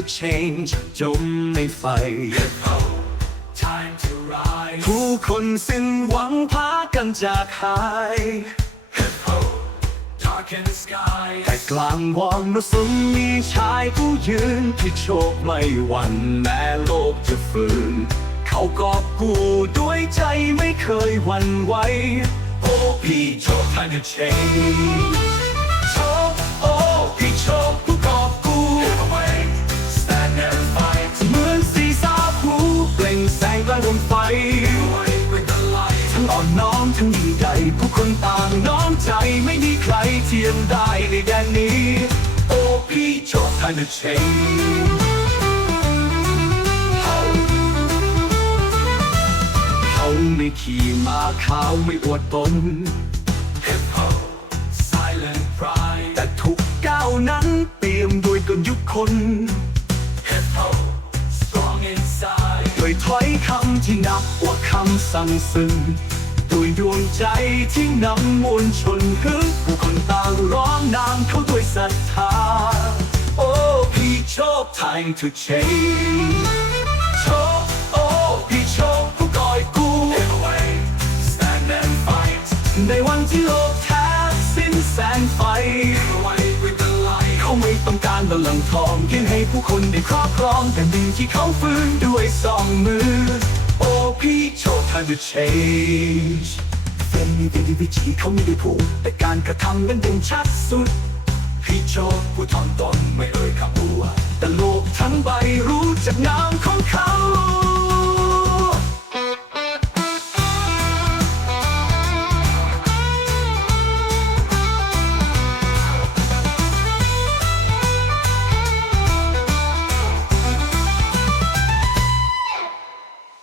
change จมในไฟ Time to rise ผู้คนสิ้นหวังพากันจากหาย Darken the sky แต่กลางวังมรสุมมีชายผู้ยืนที่โชคไม่หวันแม้โลกจะฝืนเขากอบกู้ด้วยใจไม่เคยหวั่นไหวโอ้พี่โชค Time to change ทั้งยิ่งใหญ่ผู้คนต่างน้อมใจไม่มีใครเทียมได้ในแดนนี้ โอพี่โชค Time to change เขาไม่ขี่ม้าขาวไม่อวดตน Hip hop Silent pride แต่ทุกก้าวนั้นเปี่ยมด้วยกลยุทธ์คน Hip hop Strong inside ด้วยถ้อยคำที่นักกว่าคำสั่งซึ้ง ด้วยดวงใจที่นำมวลชนฮึกผู้คนต่างร้องนามเขาด้วยศรัทธา โอ้พี่โชค time to change โชคโอ้พี่โชคผู้ก่อยกู้ Away Stand and fight ในวันที่โลกแทบสิ้นแสงไฟ Away with the light เขาไม่ต้องการตะลังทองเพียงให้ผู้คนได้ครอบครองแต่ดินที่เขาฟื้นด้วยสองมือ time to change เป็นมีเป็นวิธีเขาไม่ได้ผูกแต่การกระทำนั้นเด่นชัดสุดพี่โชคผู้ทอนตนไม่เอ่ยคำพูดแต่โลกทั้งใบรู้จักนามของเขา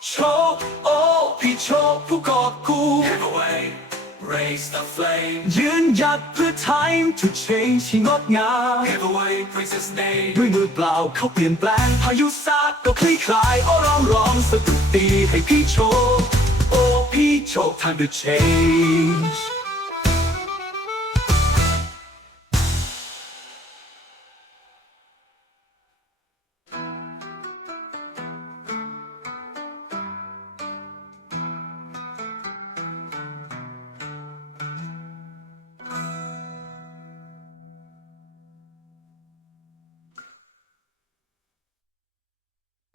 โชค โอ้พี่โชคผู้กอบกู้ Give away Raise the flame ยืนหยัดเพื่อ time to change ที่งดงาม Give away Praise his name ด้วยมือเปล่าเขาเปลี่ยนแปลง พายุซาดก็คลี่คลายโอ้ร้องร้องสะดุดตีให้พี่โชค โอ้พี่โชค time to change